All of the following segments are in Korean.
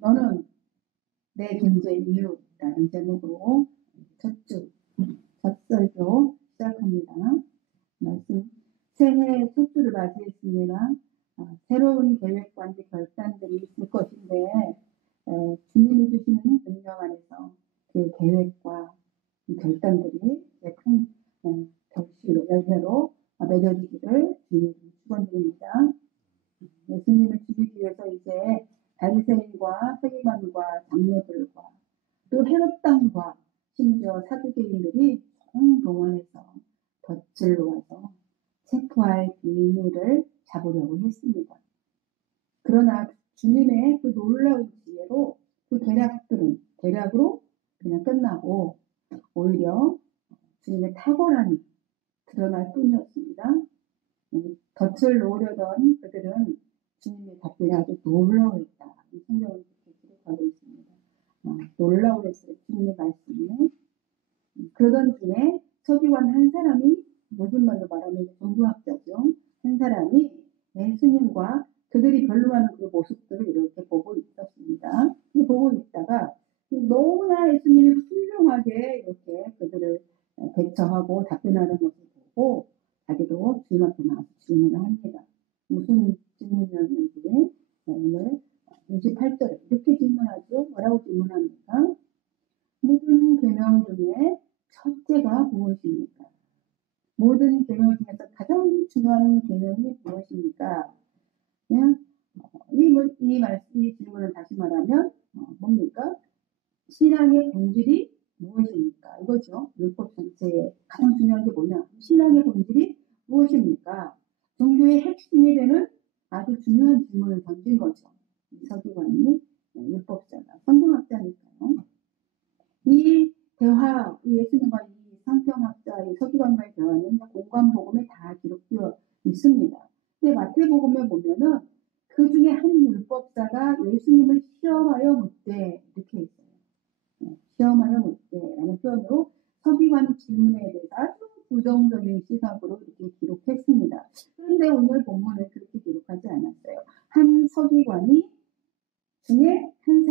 너는 내 존재 이유라는 제목으로 첫 설교 시작합니다. 말씀 새해 첫 주를 맞이했습니다. 새로운 계획과 결단들이 있을 것인데 주님이 주시는 능력 안에서 그 계획과 결단들이 큰 결실로 열매로 맺어지기를 주님을 축원드립니다. 예수님을 죽이기 위해서 이제 바리새인과 서기관과 장로들과 또 헤롯 당과 심지어 사두개인들이 동원해서 덫을 놓아서 체포할 빌미를 잡으려고 했습니다. 그러나 주님의 그 놀라운 지혜로 그 계략으로 그냥 끝나고 오히려 주님의 탁월함이 드러날 뿐이었습니다. 덫을 놓으려던 그들은 주님의 답변이 아주 놀라웠다. 이 성경을 그렇게 기록하고 있습니다. 놀라웠어요. 주님의 말씀이. 그러던 중에 서기관 한 사람이, 요즘 말로 말하면 종교학자죠. 한 사람이 예수님과 그들이 변론하는 그 모습들을 이렇게 보고 있었습니다. 보고 있다가 너무나 예수님이 훌륭하게 이렇게 그들을 대처하고 답변하는 것을 보고 자기도 주님 앞에 나와서 질문을 합니다. 무슨 질문이었는지 오늘 28절에 이렇게 질문하죠. 뭐라고 질문합니까? 모든 계명 중에 첫째가 무엇입니까? 모든 계명 중에서 가장 중요한 계명이 무엇입니까? 이 질문을 다시 말하면 뭡니까? 신앙의 본질이 무엇입니까? 이거죠. 율법 전체에 가장 중요한 게 뭐냐? 신앙의 본질이 무엇입니까? 종교의 핵심이 되는 아주 중요한 질문을 던진 거죠. 이 서기관이 율법자가 성경학자니까요. 이 대화, 이 예수님과 이 성경학자, 이 서기관과의 대화는 공관복음에 다 기록되어 있습니다. 근데 마태복음에 보면은 그 중에 한 율법자가 예수님을 시험하여 묻되 이렇게 있어요. 시험하여 묻되라는 표현으로 서기관 질문에 대해서 아주 부정적인 시각으로 이렇게 기록했습니다. 그런데 오늘 본문은 그렇게 기록하지 않았어요. 한 서기관 중에 한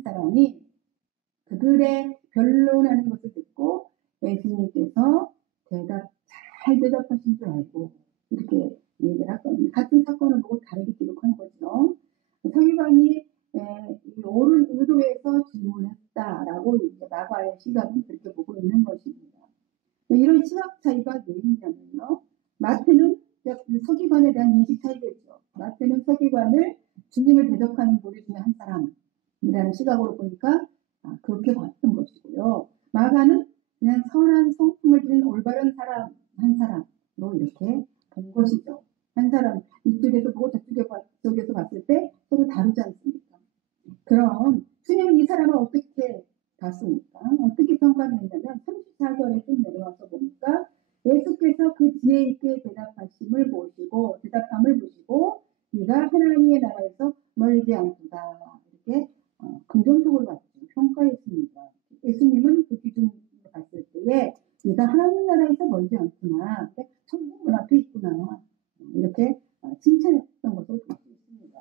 사람이 그들의 변론하는 것을 듣고 예수님께서 잘 대답하신 줄 알고 이렇게 얘기를 했거든요. 같은 사건을 보고 다르게 기록한 거죠. 서기관이 옳은 의도에서 질문했다라고 이제 마가의 시각은 그렇게 보고 있는 것입니다. 이런 시각 차이가 왜 있냐면요. 마태는 서기관에 대한 인식 차이겠죠. 마태는 서기관을 주님을 대적하는 무리 중에 한 사람이라는 시각으로 보니까 그렇게 봤던 것이고요. 마가는 그냥 선한 성품을 지닌 올바른 사람 한 사람으로 이렇게 본 것이죠. 한 사람 이쪽에서 보고 저쪽에서 봤을 때 서로 다르지 않습니까? 그럼 주님은 이 사람을 어떻게 봤습니까? 어떻게 평가를 했냐면 34절에 좀 내려와서 보니까 예수께서 그 지혜 있게 대답함을 보시고 네가 하나님의 나라에서 멀지 않도다 이렇게 긍정적으로 봤죠. 평가했습니다. 예수님은 그 기준으로 봤을 때에 네가 하나님 나라에서 멀지 않구나. 천국문 앞에 있구나. 이렇게 칭찬했던 것을 볼 수 있습니다.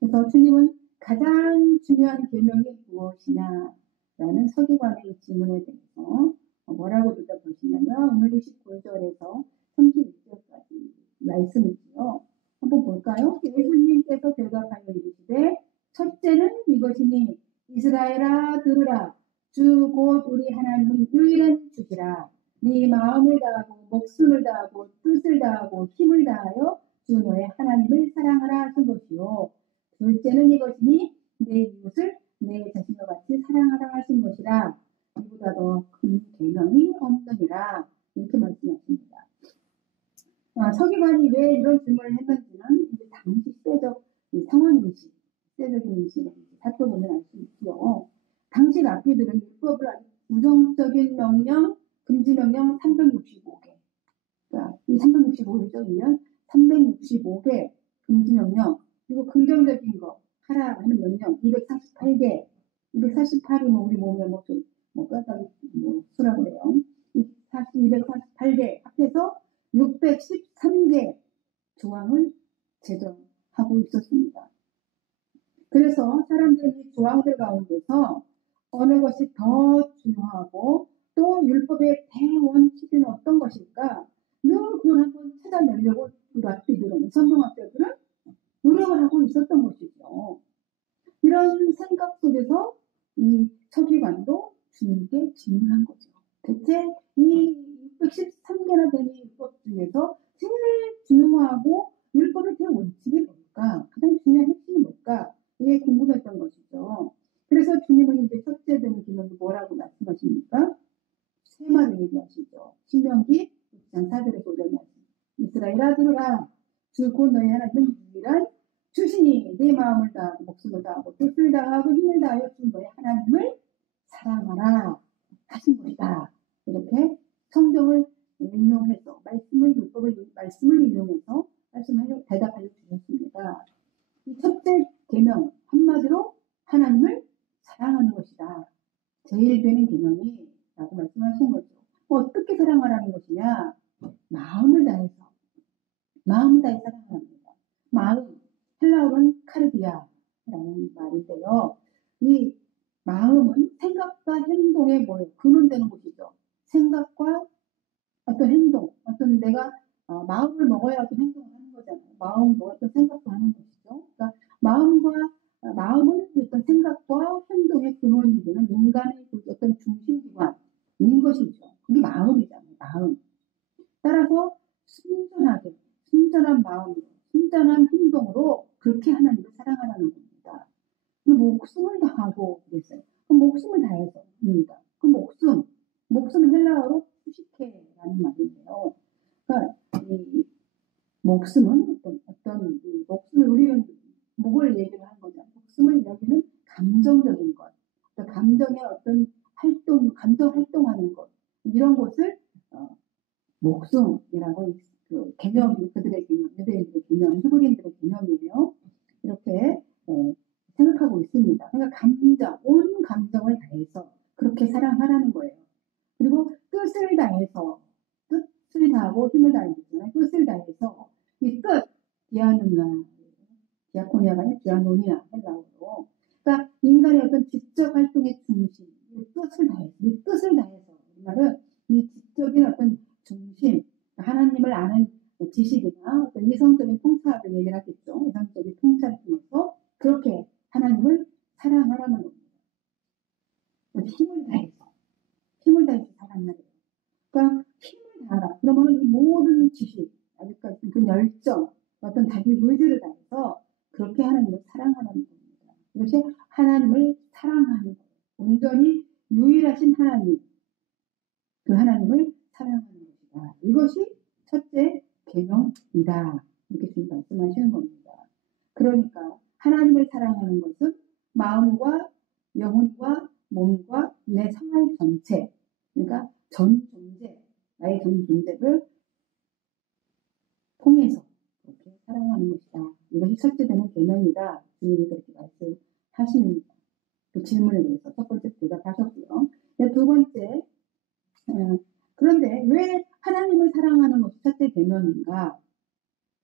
그래서 주님은 가장 중요한 계명이 무엇이냐라는 서기관의 질문에 대해서 뭐라고 대답하시냐면 오늘 29절에서 31절까지 말씀이지요. 한번 볼까요? 예수님께서 대답하여 이르시되 첫째는 이것이니 이스라엘아 들으라. 주 곧 우리 하나님은 유일한 주시라. 네 마음을 다하고 목숨을 다하고 뜻을 다하고 힘을 다하여 주 너의 하나님을 사랑하라 하신 것이요. 둘째는 이것이니 내 이웃을 내 자신과 같이 사랑하라 하신 것이라. 이보다 더 큰 계명이 없느니라. 이렇게 말씀하십니다. 서기관이 왜 이런 질문을 했는지는 이제 당시 시대적 상황인지 시대적인 인식을 살펴보면 알 수 있죠. 당시 랍비들은 율법을 아주 부정적인 명령, 금지 명령 365개. 그러니까 이 365개죠. 1년 365개 금지 명령, 그리고 긍정적인 거 하라 하는 명령 248개. 248이면 우리 몸에 뼈다귀 수라고 해요. 248개 합해서 613개 조항을 제정하고 있었습니다. 그래서 사람들은 이 조항들 가운데서 어느 것이 더 중요하고 또 율법의 대원칙은 어떤 것일까? 늘 그걸 한번 찾아내려고 랍비들은, 선동학자들은 노력을 하고 있었던 것이죠. 이런 생각 속에서 이 서기관도 주님께 질문한 거죠. 대체 이 613개나 되는 율법 중에서 제일 중요하고 율법의 대원칙이 뭘까? 가장 중요한 핵심이 뭘까? 이게 궁금했던 것이죠. 그래서 주님은 이제 첫째 되는 기념이 뭐라고 말씀하십니까? 세 마디를 얘기하시죠. 신명기 6장 4절에서 5절 말씀. 이스라엘아 들으라. 주 곧 너희 하나님 유일한 주시니 네 마음을 다하고 목숨을 다하고 뜻을 다하고 힘을 다하여 주 너희 하나님을 사랑하라 하신 것이다. 이렇게 성경을 인용해서 말씀을 인용해서 말씀을 대답하여 주셨습니다. 이 첫째 계명 한마디로 하나님을 사랑하는 것이다. 제일 되는 계명이라고 말씀하신 거죠. 어떻게 사랑하라는 것이냐? 마음을 다해서 사랑합니다. 마음, 헬라어는 카르디아라는 말인데요. 이 마음은 생각과 행동에 근원되는 곳이죠. 생각과 어떤 행동, 어떤 내가 마음을 먹어야 어떤 행동을 하는 거잖아요. 마음을 먹었던 생각도 하는 것이죠. 그러니까 마음은 어떤 생각과 행동의 근원이 되는 인간의 어떤 중심기관인 것이죠. 그게 마음이잖아요. 마음. 따라서 순전한 마음으로, 순전한 행동으로 그렇게 하나님을 사랑하라는 겁니다. 그 목숨을 다하고 그랬어요. 그 목숨을 다해서입니다. 그 목숨은 헬라어로 푸시케라는 말인데요. 그러니까 이 목숨은 목숨을 우리는 목을 얘기를 하는 거죠. 목숨을 여기는 감정적인 것, 감정의 어떤 감정 활동하는 것, 이런 것을 목숨이라고 그 개념이 그들의 개념, 유대인들의 개념, 히브리인들의 개념이에요. 이렇게 생각하고 있습니다. 그러니까 온 감정을 다해서 그렇게 사랑하라는 거예요. 그리고 뜻을 다해서, 뜻을 다하고 힘을 다하는 거잖아요. 뜻을 다해서 이 뜻, 디아코니아가 아니라 디아노니아 헬라어로. 그러니까 인간의 어떤 지적 활동의 중심, 이 뜻을 다해서 이 말은 이 지적인 어떤 중심, 하나님을 아는 지식이나 어떤 이성적인 통찰을 얘기를 하겠죠. 이성적인 통찰을 통해서 그렇게 하나님을 사랑하라는 겁니다. 힘을 다해서 사랑하래요. 그러니까 힘을 다하라. 그러면 이 모든 지식, 아직까지 그 열정, 어떤 자기 의지를 다해서 그렇게 하나님을 사랑하라는 겁니다. 이것이 하나님을 사랑하는 거예요. 온전히 유일하신 하나님, 그 하나님을 사랑하는 것이다. 이것이 첫째 계명이다. 이렇게 지금 말씀하시는 겁니다. 그러니까 하나님을 사랑하는 것은 마음과 영혼과 몸과 내 생활 전체, 그러니까 나의 전 존재를 통해서 그렇게 사랑하는 것이다. 이것이 첫째 되는 계명이다. 주님이 그렇게 말씀하십니다. 그 질문에 대해서 첫 번째 대답하셨고요. 두 번째, 그런데 왜 하나님을 사랑하는 것이 첫째 계명인가?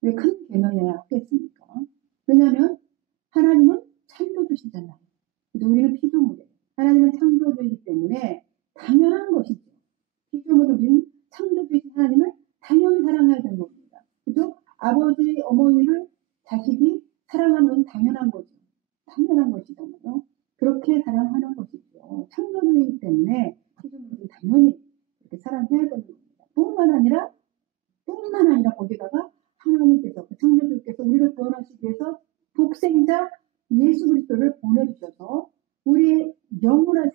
왜 큰 계명이어야 하겠습니까? 왜냐하면 하나님은 창조주시잖아요. 우리는 피조물이에요. 하나님은 창조주이기 때문에 당연한 것이죠. 피조물을 우리는 창조주이신 하나님을 당연히 사랑해야 되는 겁니다. 그죠? 아버지, 어머니를 자식이 사랑하는 건 당연한 거죠. 당연한 것이잖아요. 그렇게 사랑하는 것이죠. 창조주이기 때문에 피조물은 당연히 이렇게 사랑해야 되는 겁니다. 뿐만 아니라 거기다가 하나님께서, 그 창조주께서 우리를 구원하시기 위해서 독생자 예수 그리스도를 보내주셔서 우리에게 영원한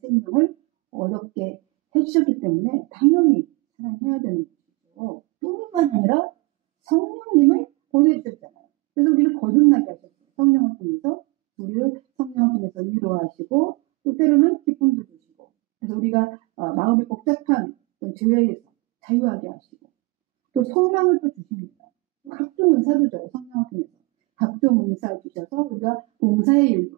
생명을 얻게 해주셨기 때문에 당연히 사랑해야 되는 것이죠. 뿐만 아니라 성령님을 보내주셨잖아요. 그래서 우리를 거듭나게 하셨어요. 성령을 통해서 우리를 위로하시고 또 때로는 기쁨도 주시고, 그래서 우리가 마음이 복잡한 죄에서 자유하게 하시고 또 소망을 또 주십니다. 각종 은사도 줘요. 성령을 통해서 각종 은사 주셔서 우리가 봉사의 일도,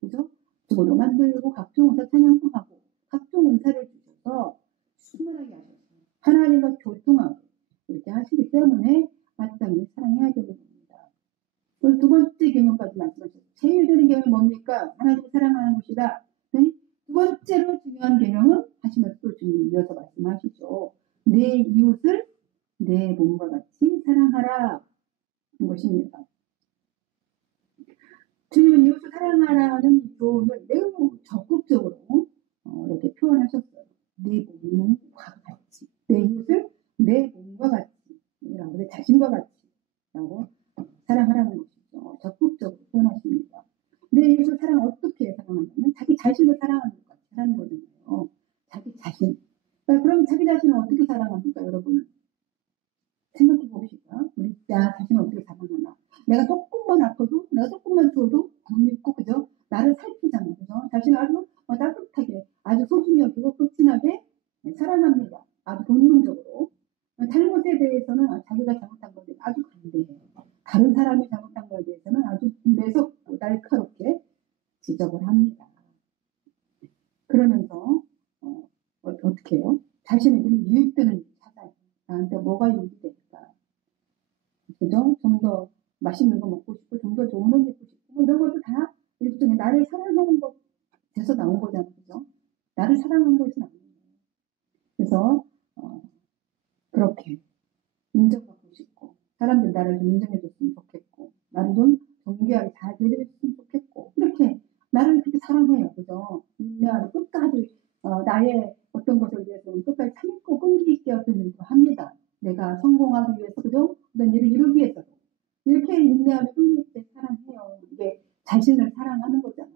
그죠? 주보도 만들고 각종 은사 찬양도 하고 각종 은사를 주셔서 충분하게 하셨어요. 하나님과 교통하고 이렇게 하시기 때문에 마땅히 사랑해야 되는 겁니다. 그리고 두 번째 개념까지 말씀하셨어요. 것이다. 하나님을 사랑하는 것이다. 두 번째로 중요한 계명은 하시면서 또 이어서 말씀하시죠. 내 이웃을 내 몸과 같이 사랑하라 하는 것입니다. 주님은 이웃을 사랑하라는 교훈을 매우 적극적으로 이렇게 표현하셨어요. 내 몸과 같이, 내 이웃을 내 몸과 같이, 내 자신과 같이라고 사랑하라는 것이죠. 적극적으로 표현하십니다. 내 이웃을 어떻게 사랑하냐면 자기 자신을 사랑하는 것 같이 하는 거잖아요. 자기 자신. 그럼 자기 자신을 어떻게 사랑합니까, 여러분? 생각해 봅시다. 우리 나 자신을 어떻게 사랑하나? 내가 조금만 아파도, 내가 조금만 추워도 못 믿고, 그죠? 나를 살피잖아요. 그죠? 자신을 아주 따뜻하게, 아주 소중히 여기고 끈끈하게 사랑합니다. 아주 본능적으로. 잘못에 대해서는 자기가 잘못한 것에 아주 관대해요. 다른 사람이 잘못한 것에 대해서는 아주 매섭고 날카롭게 지적을 합니다. 그러면서 어떻게 해요? 자신에게는 유익되는 일을 찾아요. 나한테 뭐가 유익이 될까? 그죠? 좀 더 맛있는 거 먹고 싶고, 좀 더 좋은 옷 입고 싶고, 이런 것도 다 일종의 나를 사랑하는 것에서 나온 거잖아요. 그죠? 나를 사랑하는 것이 아니에요. 그래서 그렇게 인정받고 싶고, 사람들 나를 좀 인정해줬으면 좋겠고, 나를 좀 존귀하게 잘 대해줬으면 좋겠고, 이렇게 나를 그렇게 사랑해요. 그죠? 인내하고 끝까지 나의 어떤 것을 위해서는 끝까지 참고 끈기 있게 어떤 일도 합니다. 내가 성공하기 위해서, 그죠? 어떤 일을 이루기 위해서도 이렇게 인내하며 끈기 있게 사랑해요. 이게 자신을 사랑하는 거잖아요.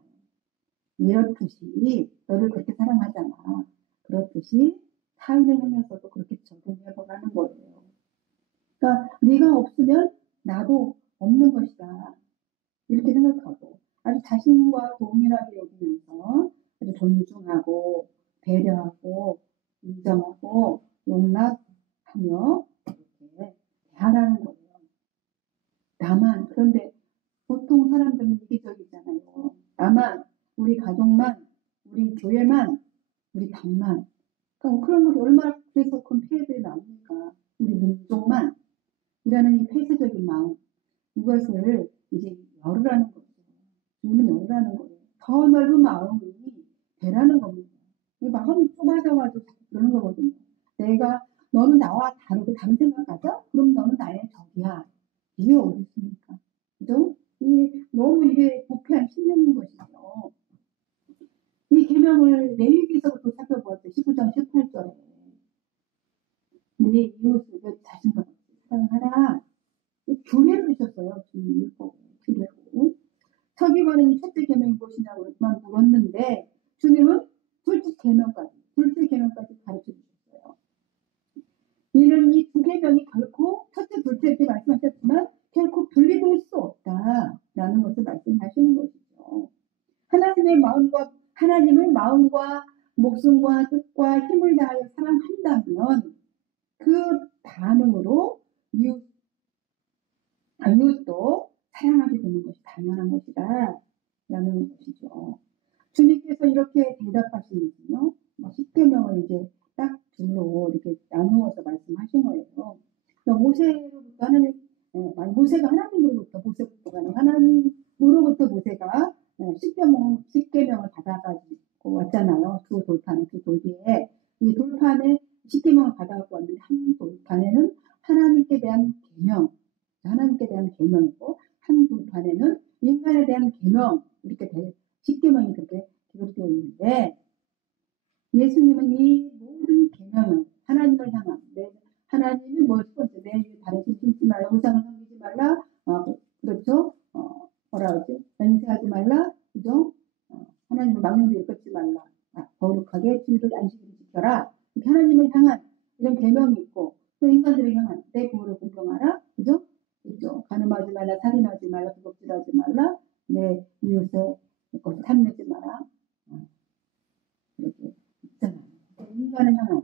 이렇듯이 너를 그렇게 사랑하잖아. 그렇듯이 타인을 향해서도 그렇게 적용해보라는 거예요. 그러니까 네가 없으면 나도 없는 것이다. 이렇게 생각하고 아주 자신과 동일하게 여기면서 아주 존중하고 배려하고 인정하고 용납하며 이렇게 대하라는 거예요. 나만, 그런데 보통 사람들은 이기적이잖아요. 나만, 우리 가족만, 우리 교회만, 우리 당만. 그러니까 그런 것이 얼마나 그래서 큰 피해들이 나옵니까? 우리 민족만 이라는 이 폐쇄적인 마음, 이것을 이제 열으라는 거죠. 주님은 열으라는 거예요. 더 넓은 마음이 되라는 겁니다. 이 마음이 좁아져가지고 그러는 거거든요. 너는 나와 다르고 다른 생각하자? 그럼 너는 나의 적이야. 이게 어디 있습니까? 그죠? 너무 이게 부패한 신념인 것이죠. 이 계명을 레위기서부터 살펴보았죠. 19장 18절에 내 이웃을 내 자신과 같이 사랑하라. 규례를 주셨어요. 주님 율법을 규례로. 서기관은 첫째 계명이 무엇이냐고만 물었는데 주님은 둘째 계명까지 가르쳐 주셨어요. 이는 이 두 계명이 결코 첫째, 둘째 이렇게 말씀하셨지만 결코 분리될 수 없다라는 것을 말씀하시는 것이죠. 하나님을 마음과 목숨과 뜻과 힘을 다하여 사랑한다면 그 반응으로 이웃도 사랑하게 되는 것이 당연한 것이다 라는 것이죠. 주님께서 이렇게 대답하시면요, 10계명을 이제 딱 둘로 이렇게 나누어서 말씀하신 거예요. 그러니까 모세가 하나님으로부터 모세가 10계명을 받아가지고 왔잖아요. 두 돌판에 이 돌판에 10계명을 받아가지고 왔는데 한 돌판에는 하나님께 대한 계명이고 한 돌판에는 인간에 대한 계명, 이렇게 10계명이 그렇게 기록되어 있는데 예수님은 이 모든 계명을 하나님을 향한 하나님이 첫 번째 내 위에 다른 신 심지 말라, 우상을 섬기지 말라, 그렇죠? 맹세하지 말라, 그죠? 하나님을 망령되이 걷지 말라, 거룩하게 주일을 안식일을 지켜라. 이렇게 하나님을 향한 이런 계명이 있고 또 인간들을 향한 내 부모를 공경하라, 그죠? 있죠. 간음하지 말라, 살인하지 말라, 도둑질하지 말라, 내 이웃의 것을 탐내지 마라. 이렇게 있잖아요. 인간을 향한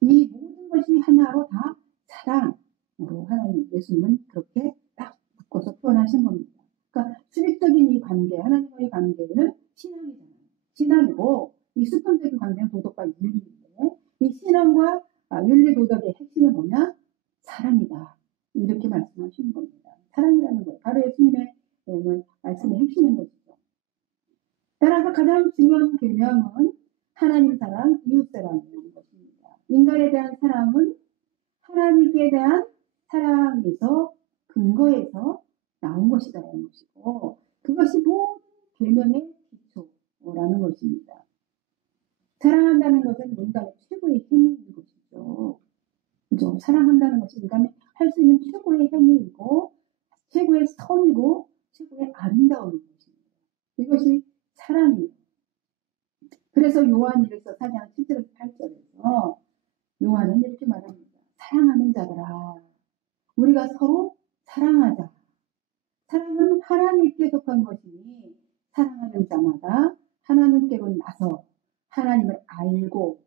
이 모든 것이 하나로 다 사랑으로 하나님 예수님은 그렇게 딱 묶어서 표현하신 겁니다. 그러니까 수직적인 이 관계, 하나님과의 관계는 신앙이잖아요. 신앙이고 이 수평적인 관계는 도덕과 윤리인데 이 신앙과 윤리 도덕의 핵심은 뭐냐? 사랑이다. 이렇게 말씀하시는 겁니다. 사랑이라는 거예요. 바로 예수님의 말씀의 핵심인 것이죠. 따라서 가장 중요한 계명은 하나님 사랑, 이웃 사랑이라는 것입니다. 인간에 대한 사랑은 하나님께 대한 사랑에서 근거에서 나온 것이다라는 것이고, 그것이 모든 계명의 기초라는 것입니다. 사랑한다는 것은 인간의 최고의 힘인 것이죠. 그죠? 사랑한다는 것이 인간이 할 수 있는 최고의 힘이고, 최고의 선이고, 최고의 아름다운 것입니다. 이것이 사랑이에요. 그래서 요한일서 4장 7절에서 8절에서 요한은 이렇게 말합니다. 사랑하는 자들아, 우리가 서로 사랑하자. 사랑은 하나님께 속한 것이니 사랑하는 자마다 하나님께로 나서 하나님을 알고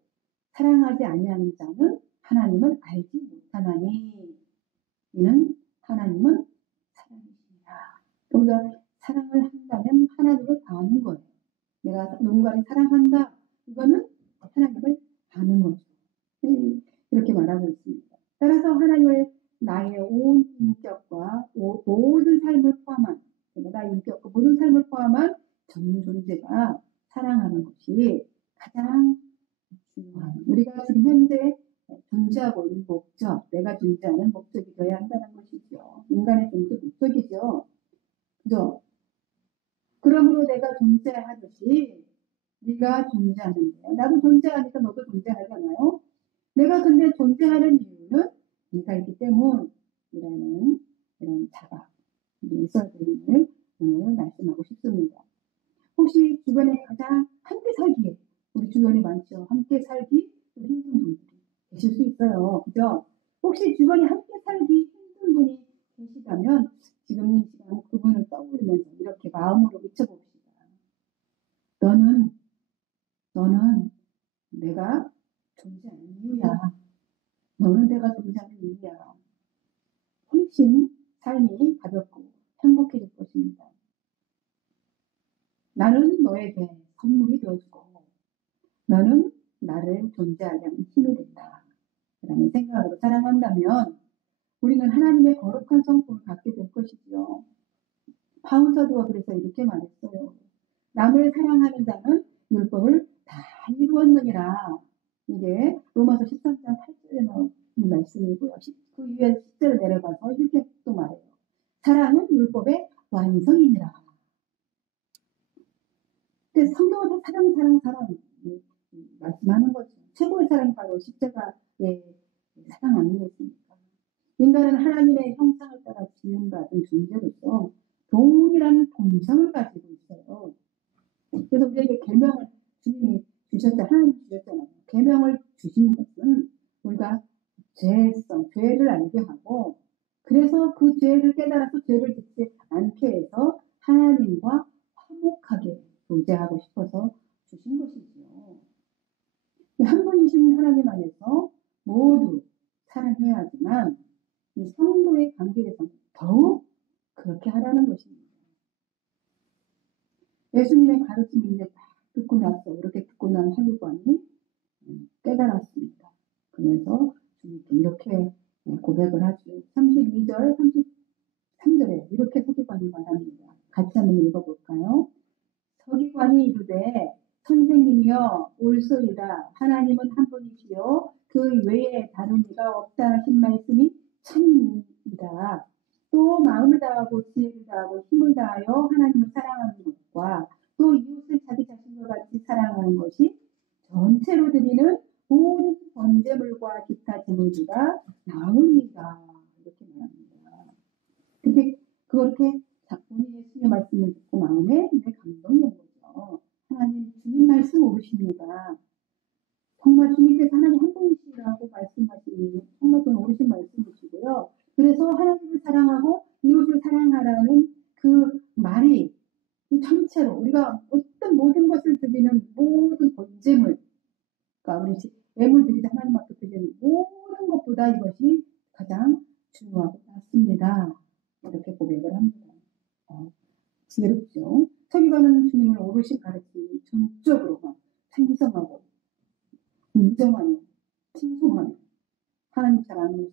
사랑하지 아니하는 자는 하나님을 알지 못하나니 이는 하나님은 사랑이시니라. 우리가 사랑을 한다면 하나님을 아는 거예요. 내가 누군가를 사랑한다. 이거는 하나님을 아는 거죠. 이렇게 말하고 있습니다. 따라서 하나님을 나의 온 인격과 모든 삶을 포함한, 나의 인격과 모든 삶을 포함한 전 존재가 사랑하는 것이 가장 중요한, 우리가 지금 현재 존재하고 있는 목적, 내가 존재하는 목적이 되어야 한다는 것이죠. 인간의 존재 목적이죠. 그죠? 그러므로 내가 존재하듯이 네가 존재하는데, 나도 존재하니까 너도 존재하잖아요. 내가 근데 존재하는 이유는 네가 있기 때문이라는 이런 자각이 있어야 되는 오늘 말씀하고 싶습니다. 혹시 주변에 가장 함께 살기에, 우리 주변에 많죠. 함께 살기 힘든 분들이 계실 수 있어요. 그죠? 혹시 주변에 함께 살기 힘든 분이 계시다면 지금 이 시간 그분을 떠올리면서 이렇게 마음으로 외쳐봅시다. 너는 내가 존재하는 이유야. 너는 내가 존재하는 이유야. 훨씬 삶이 가볍고 행복해질 것입니다. 나는 너에게 선물이 되어주고 너는 나를 존재하게 하는 힘이 된다. 라는 생각으로 사랑한다면 우리는 하나님의 거룩한 성품을 갖게 될 것이지요. 바울 사도가 그래서 이렇게 말했어요. 남을 사랑하는 자는 율법을 다 이루었느니라. 이게 로마서 13장 8절에 나오는 말씀이고요. 그 위에 10절을 내려가서 이렇게 또 말해요. 사랑은 율법의 완성이니라. 근데 성경은 다 사랑 말씀하는 거죠. 최고의 사랑이 바로 십자가의 사랑 아니겠습니까? 인간은 하나님의 형상을 따라 지음받은 존재로서 동일한 본성을 가지고 있어요. 그래서 우리에게 계명을 주님이 하나님 주셨잖아요. 계명을 주신 것은 우리가 죄를 알게 하고, 그래서 그 죄를 깨달아서 죄를 짓지 않게 해서 하나님과 화목하게 교제하고 싶어서 주신 것이지요. 한 분이신 하나님 안에서 모두 사랑해야 하지만 이 성도의 관계에서 더욱 그렇게 하라는 것입니다. 예수님의 가르침을 이제 다 듣고 나서 이렇게 듣고 난 서기관이 깨달았습니다. 그래서 주님께 이렇게 고백을 하죠. 32절, 33절에 이렇게 서기관이 말합니다. 같이 한번 읽어볼까요? 서기관이 이르되 선생님이여 옳소이다. 하나님은 한 분이시요 그 외에 다른 이가 없다 하신 말씀이 참입니다. 또 마음을 다하고 지혜를 다하고 힘을 다하여 하나님을 사랑하는 것과 또 이웃을 자기 자신과 같이 사랑하는 것이 전체로 드리는 모든 번제물과 기타 제물보다 나으니라. 이렇게 말합니다. 그렇게 본인의 예수님의 말씀을 듣고 마음에 감동이 온 거죠. 하나님 주님 말씀 오르십니다. 정말 주님께서 하나님 한 분이시라고 말씀하시니 정말 그건 오르신 말씀이시고요. 그래서 하나님을 사랑하고 이웃을 사랑하라는 그 말이 전체로 우리가 어떤 모든 것을 드리는 모든 번제물, 그러니까 우리 예물 드리자 하나님 앞에 드리는 모든 것보다 이것이 가장 중요하고 낫습니다. 이렇게 고백을 합니다. 지혜롭죠. 서기관은 주님을 오르신 가르침이 전적으로만 찬성하고 인정하며 칭송하며 하나님 사랑,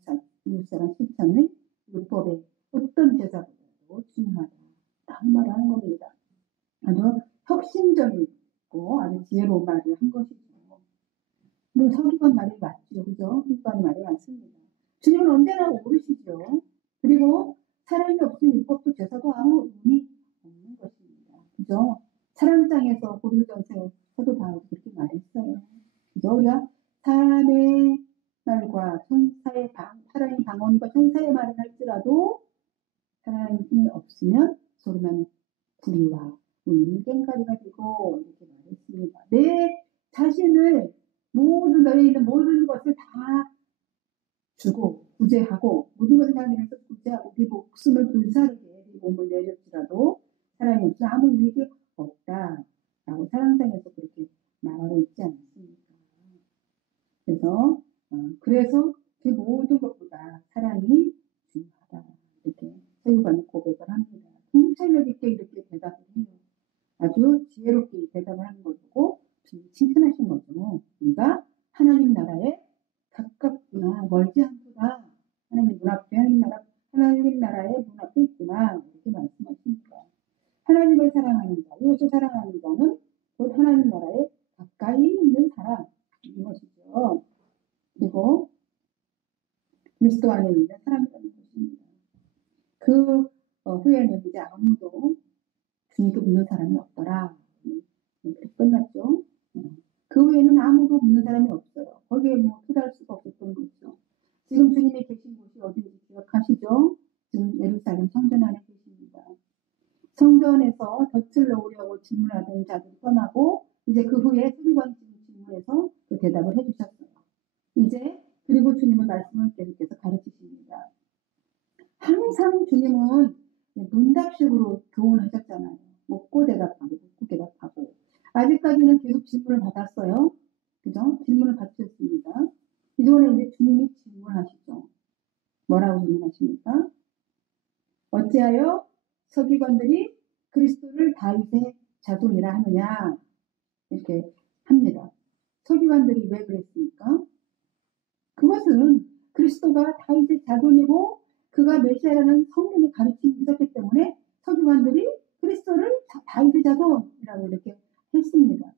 이웃 사랑 실천을 율법의 어떤 제사보다도 중요하다라는 말을 하는 겁니다. 아주 혁신적이고 아주 지혜로운 말을 한 것이죠. 물론 서기관 말이 맞죠. 그죠? 서기관 말이 맞습니다. 주님은 언제나 오르시죠. 그리고 사랑이 없으면 율법도 제사도 아무 의미 없는 것입니다. 그죠? 사랑장에서 고린도전서 사도 바울이 그렇게 말했어요. 그죠? 우리가 사람의 말과 천사의 사랑의 방언과 천사의 말을 할지라도 사랑이 없으면 소리나는 구리와 깽가리가 되고 이렇게 말했습니다. 내 자신을 너에 있는 모든 것을 다 주고 구제하고 모든 것을 다 내면서 구제하고 네 목숨을 불사르게 네 몸을 내줄지라도 사랑이 없으면 아무 의미가 없다라고 사랑장에서 그렇게 말하고 있지 않습니까? 그래서 그 모든 것보다 사랑이 중요하다 이렇게 서기관이 고백을 합니다. 통찰력 있게 이렇게 대답을 해요. 아주 지혜롭게 대답을 하는 걸 보고 칭찬하신 거죠. 네가 하나님 나라에 가깝구나, 멀지 않구나. 하나님 눈앞에 하나님 나라의 눈앞에 있구나 이렇게 말씀하십니다. 하나님을 사랑하는 자, 이것을 사랑하는 자는 곧 하나님 나라에 가까이 있는 사람인 것이죠. 그리고 그리스도 안에 있는 사람이라는 것입니다. 그 후에는 이제 아무도 주님께 묻는 사람이 없더라. 이렇게 끝났죠. 그 후에는 아무도 묻는 사람이 없어요. 거기에 투자할 수가 없었던 거죠. 지금 주님이 계신 곳이 어딘지 기억하시죠? 지금 예루살렘 성전 안에 계십니다. 성전에서 덫을 놓으려고 질문하던 자들이 떠나고 이제 그 후에 서기관이 질문해서 그 대답을 해주셨어요. 이제 그리고 주님은 말씀을 계속해서 가르치십니다. 항상 주님은 문답식으로 교훈하셨잖아요. 묻고 대답하고 묻고 대답하고 아직까지는 계속 질문을 받았어요. 그죠? 질문을 받으셨습니다. 이번에 이제 주님이 질문하시죠. 뭐라고 질문하십니까? 어찌하여 서기관들이 그리스도를 다윗의 자손이라 하느냐 이렇게 합니다. 서기관들이 왜 그랬습니까? 그것은 그리스도가 다윗의 자손이고 그가 메시아라는 성경의 가르침이 있었기 때문에 서기관들이 그리스도를 다윗의 자손이라고 이렇게 했습니다.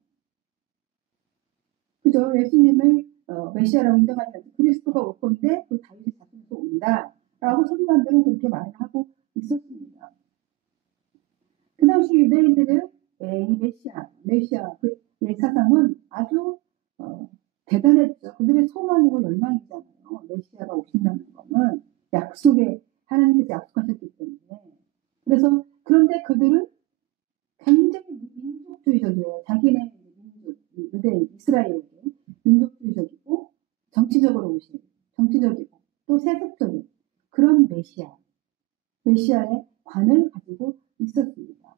그죠? 예수님을 메시아라고 인정하지 않고 그리스도가 올 건데 그 다윗의 자손에서 온다라고 서기관들은 그렇게 말을 하고 있었습니다. 그 당시 유대인들은 이 메시아 그의 사상은 아주 대단했죠. 그들의 소망이고 열망이잖아요. 메시아가 오신다는 것은 하나님께서 약속하셨기 때문에. 그래서 그런데 그들은 굉장히 민족주의적이에요. 자기네 유대인 이스라엘에게 민족주의적이고 정치적이고 또 세속적인 그런 메시아의 관을 가지고 있었습니다.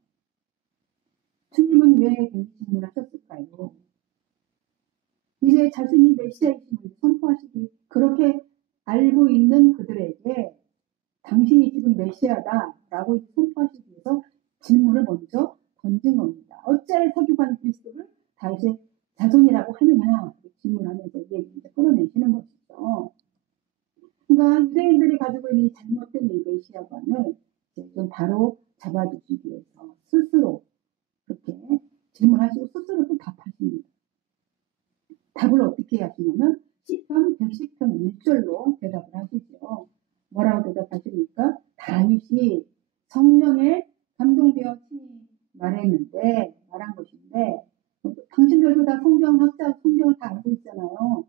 주님은 왜 그런 질문을 하셨을까요? 이제 자신이 메시아이심을 선포하시기 그렇게 알고 있는 그들에게 당신이 지금 메시아다라고 선포하시기 위해서 질문을 먼저 던진 겁니다. 어찌하여 서기관 그리스도를 다윗의 자손이라고 하느냐 질문하면서 이제 끌어내시는 것이죠. 그러니까 유대인들이 가지고 있는 이 잘못된 이 메시아관을 좀 바로 잡아주시기 위해서 스스로 그렇게 질문하시고 스스로 또 답하십니다. 답을 어떻게 하시냐면 시편 110편 1절로 대답을 하시죠. 뭐라고 대답하십니까? 다윗이 성령에 감동되어 친히 말한 것인데 당신들도 다 성경을 다 알고 있잖아요.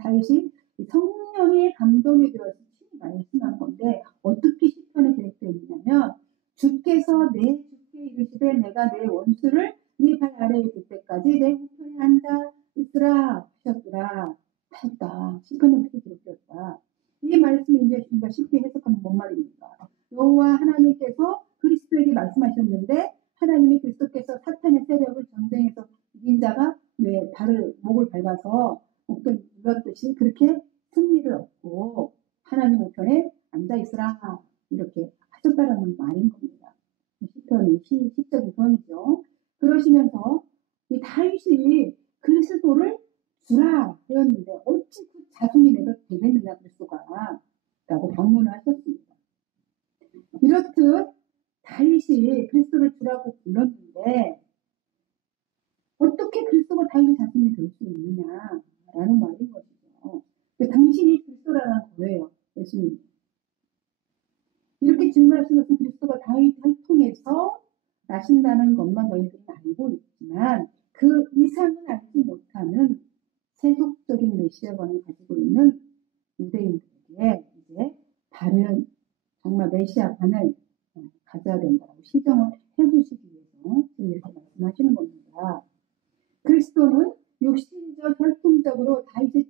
다윗이 성령에 감동이 되어서 친히 말씀한 건데 어떻게 시편에 기록되어 있냐면 주께서 내 주께 이르시되 내가 내 원수를 네 발 아래에 둘 때까지 내 우편에 앉아 있으라 하셨더라 하셨다. 시편에 그렇게 기록되었다. 이 말씀을 이제 우리가 쉽게 해석하면 뭔 말입니까? 여호와 하나님께서 그리스도에게 말씀하셨는데 하나님이 그리스도께서 사탄의 세력을 전쟁에서 이긴 자가 왜 목을 밟아서 목을 눌렀듯이 그렇게 승리를 얻고 하나님 우편에 앉아있으라 이렇게 하셨다라는 말인 겁니다. 시편이 시적 우편이죠. 그러시면서 이 다윗이 그리스도를 주라 되었는데 어찌 그 자손이 내가 되겠느냐 그리스도가 라고 반문을 하셨습니다. 이렇듯 다윗이 그리스도를 주라고 불렀는데 다윗의 자손이 될 수 있느냐라는 말인 것이죠. 당신이 그리스도라는 거예요. 예수님. 이렇게 질문하신 것은 그리스도가 다윗을 통해서 나신다는 것만 너희들은 알고 있지만 그 이상은 알지 못하는 세속적인 메시아관을 가지고 있는 유대인들에게 이제 다른 정말 메시아관을 가져야 된다고 시정을 해주시기 위해서 지금 이렇게 말씀하시는 겁니다. 그리스도는 육신적 혈통적으로 다윗의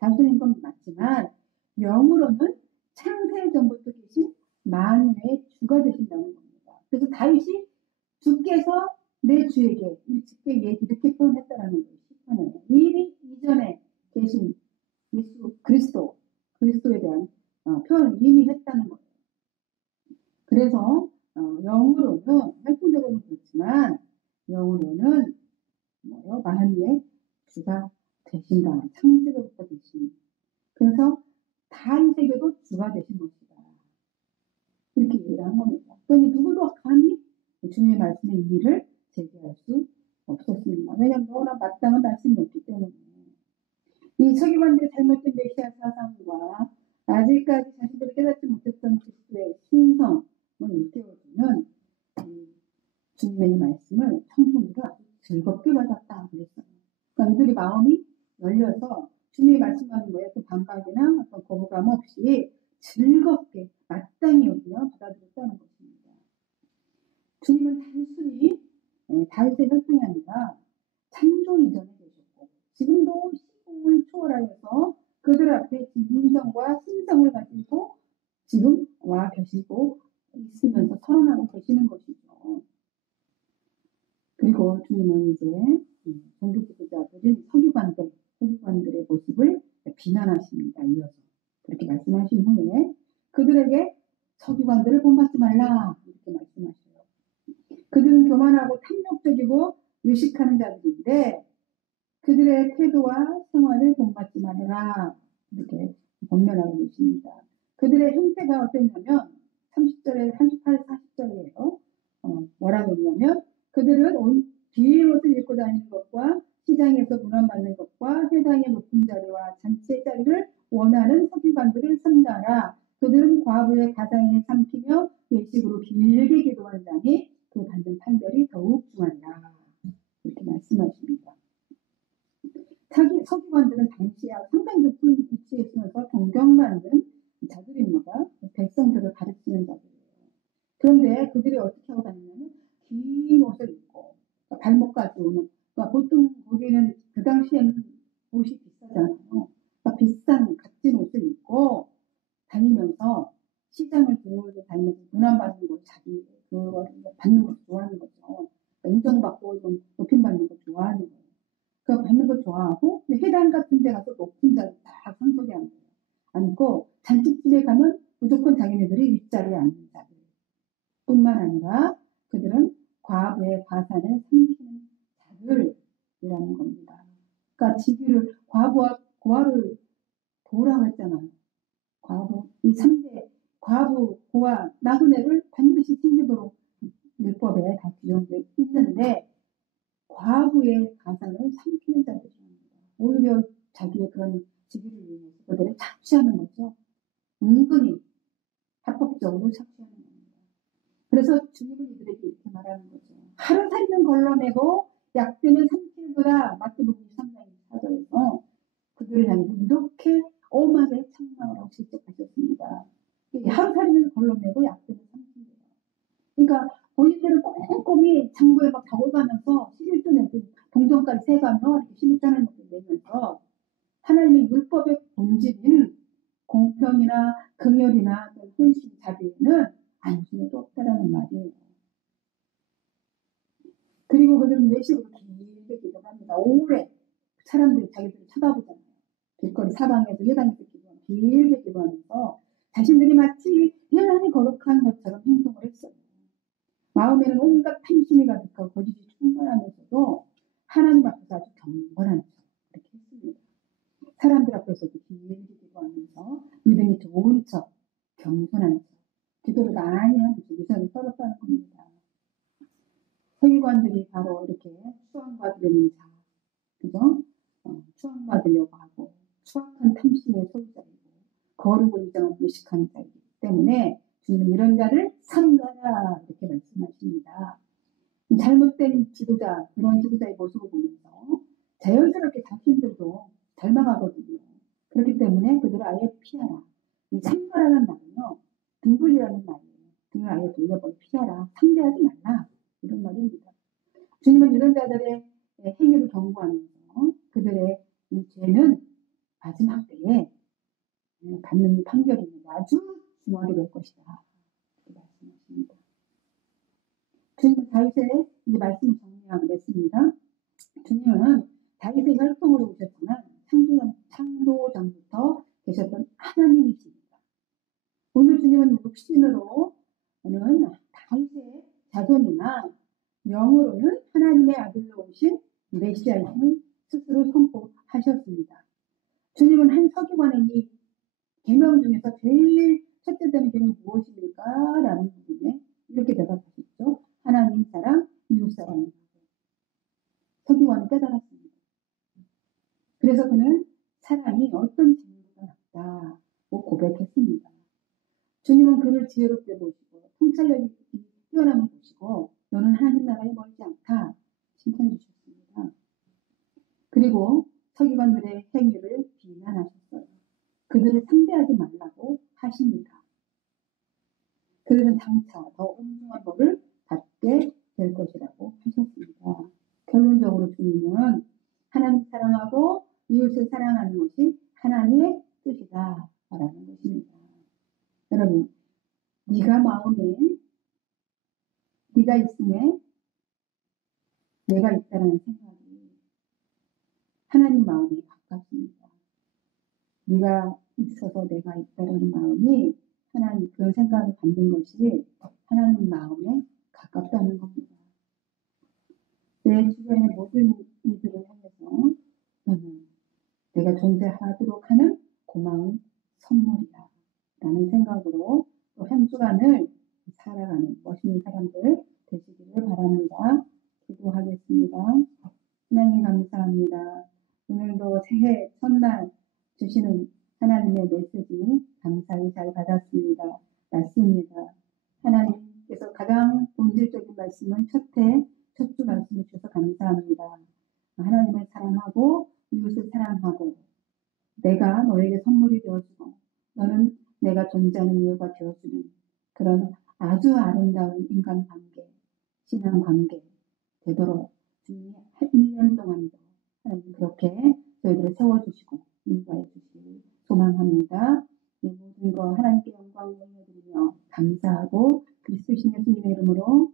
자손인 건 맞지만 영으로는 창세 전부터 계신 만유의 주가 되신다는 겁니다. 그래서 다윗이 주께서 내 주에게 이렇게 표현했다라는 거예요. 시편에 이미 이전에 계신 예수 그리스도에 대한 표현을 이미 했다는 거예요. 그래서 영으로는 혈통적으로는 그렇지만 영으로는 만유의 주가 되신다. 창세로부터 되신. 그래서 다윗에게도 주가 되신 것이다. 이렇게 얘기를 한 겁니다. 그러니 누구도 감히 주님의 말씀의 의미를 제기할 수 없었습니다. 왜냐하면 너무나 마땅한 말씀이었기 때문에. 이 서기관들의 잘못된 메시아 사상과 아직까지 자신들이 깨닫지 못했던 그리스도의 신성을 일깨워주는 주님의 말씀을 청중들이 아주 즐겁게 받았다 그랬어요. 그러니까 이들이 마음이 열려서 주님의 말씀하는 거에 또 반박이나 어떤 거부감 없이 즐겁게 마땅히 여기며 받아들였다는 것입니다. 주님은 단순히 다윗의 혈통이 아니라 창조 이전에 계셨고 지금도 시공을 초월하여서 그들 앞에 인성과 신성을 가지고 지금 와 계시고 있으면서 선언하고 계시는 것이죠. 그리고 주님은 이제 종교 지도자들인 서기관들의 모습을 비난하십니다. 이어서 그렇게 말씀하신 후에 그들에게 서기관들을 본받지 말라 이렇게 말씀하셔요. 그들은 교만하고 탐욕적이고 유식하는 자들인데 그들의 태도와 생활을 본받지 말라 이렇게 권면하고 계십니다. 그들의 형태가 어땠냐면 30절에 38, 40절이에요. 뭐라고 했냐면 그들은 긴 옷을 입고 다니는 것과 시장에서 문안받는 것과 회당의 높은 자리와 잔치의 자리를 원하는 서기관들을 삼가라. 그들은 과부의 가장을 삼키며 외식으로 길게 기도하는 자니 그 받는 판결이 더욱 중하리라. 이렇게 말씀하십니다. 서기관들은 당시야 상당히 높은 위치에 있으면서 존경받는 자들입니다. 백성들을 가르치는 자들이에요. 그런데 그들이 어떻게 하고 다니냐면 긴 옷을 입고 발목까지 오는 그러니까 보통 거기는 그 당시에는 옷이 비싸잖아요. 그러니까 비싼 값진 옷을 입고 다니면서 시장을 돌고 다니면서 문안받는 걸 자기 그걸 받는 걸 좋아하는 거죠. 그러니까 인정받고 좀 높임받는 걸 좋아하는 거예요. 그 받는 걸 좋아하고 회당 같은 데 가서 높은 자리 다 상속에 앉고 잔치집에 가면 무조건 자기네들이 윗자리에 앉는 자들 뿐만 아니라 그들은 과부의 가산을 삼키는 자들이라는 겁니다. 그러니까 지기를 과부와 고아를 도라고 했잖아요. 과부 이 3대 과부, 고아, 나그네를 반드시 챙기도록 율법에 다 규정되어 있는데 과부의 가산을 삼키는 자들입니다. 오히려 자기의 그런 지위를 위해서 그들을 착취하는 거죠. 은근히 합법적으로 착취하는 겁니다. 그래서 주님은 이들에게 이렇게 말하는 거죠. 하루살이는 걸러내고 약되면 삼키는거라. 마태복음 23장 24절에서 그들을 향해서 이렇게 엄하게 책망을 하고 질책하셨습니다. 하루살이는 걸러내고 약되면 삼키는 거예요. 그러니까 본인들은 꼼꼼히 장부에 막 적어가면서 11조 내고 동전까지 세가며 이렇게 11조를 내면서 하나님의 율법의 본질인 공평이나 긍휼이나 헌신, 자비는 아무 수도 없다라는 말이에요. 그리고 그들은 외식으로 길게 기도합니다. 오래 사람들이 자기들을 쳐다보잖아요. 길거리 사방에서 예당에서 기도하면 길게 기도하면서 자신들이 마치 대단히 거룩한 것처럼 행동을 했어요. 마음에는 온갖 탐심이 가득하고 거짓이 충만하면서도 하나님 앞에서 아주 경건한 척 그렇게 했습니다. 사람들 앞에서도 길게 기도하면서 믿음이 좋은 척, 겸손한 척, 기도를 많이 하면서 유선을 떨었다는 겁니다. 서기관들이 바로 이렇게 수왕 받은 자, 그죠? 추앙받으려고 하고 추악한 탐심의 소유자이고 거룩을 인정하고 의식하는 자이기 때문에 주님은 이런 자를 삼가라 이렇게 말씀하십니다. 잘못된 지도자, 그런 지도자의 모습을 보면서 자연스럽게 자신들도 닮아가거든요. 그렇기 때문에 그들을 아예 피하라. 이 삼가라는 말은요, 등불이라는 말이에요. 등을 아예 돌려버려 피하라. 상대하지 말라. 이런 말입니다. 주님은 이런 자들의 행위를 경고하면서 그들의 이 죄는 마지막 때에 받는 판결입니다. 아주 중하게 될 것이다. 이렇게 말씀하십니다. 주님은 다윗의 이제 말씀을 정리하고 냈습니다. 주님은 다윗의 혈통으로 오셨지만 창조전부터 계셨던 하나님이십니다. 오늘 주님은 육신으로는 다윗의 자손이나 영으로는 하나님의 아들로 오신 메시아임을 스스로 선포하셨습니다. 주님은 한 서기관의 이 계명 중에서 제일 첫째 되는 계명이 무엇입니까? 라는 부분에 이렇게 대답하셨죠. 하나님 사랑, 이웃 사랑입니다. 서기관은 깨달았습니다. 그래서 그는 사랑이 어떤 증거가 낫다고 고백했습니다. 주님은 그를 지혜롭게 보시고 통찰력이 뛰어남을 보시고 너는 하나님 나라에 멀지 않다 칭찬해 주셨습니다. 그리고 서기관들의 행위를 비난하셨어요. 그들을 상대하지 말라고 하십니다. 그들은 장차 더 엄중한 법을 받게 될 것이라고 하셨습니다. 결론적으로 주님은 하나님 사랑하고 이웃을 사랑하는 것이 하나님의 뜻이다 라는 것입니다. 여러분, 네가 마음에 네가 있음에 내가 있다는 생각이 하나님 마음에 가깝습니다. 네가 있어서 내가 있다는 마음이 하나님 그런 생각을 갖는 것이 하나님 마음에 가깝다는 겁니다. 내 주변의 모든 이들을 향해서 나는 내가 존재하도록 하는 고마운 선물이다 라는 생각으로 또 한 주간을 살아가는 멋있는 사람들 되시기를 바랍니다. 기도하겠습니다. 하나님 감사합니다. 오늘도 새해 첫날 주시는 하나님의 메시지 감사히 잘 받았습니다. 맞습니다. 하나님께서 가장 본질적인 말씀은 첫 주 말씀을 주셔서 감사합니다. 하나님을 사랑하고 이웃을 사랑하고 내가 너에게 선물이 되어주고 너는 내가 존재하는 이유가 되어주는 그런 아주 아름다운 인간관계, 신앙관계 되도록 주님이 1년 동안도 하나님 그렇게 저희들을 세워주시고 인도해 주시길 소망합니다. 이 모든 거 하나님께 영광을 올려드리며 감사하고 그리스도 예수님의 이름으로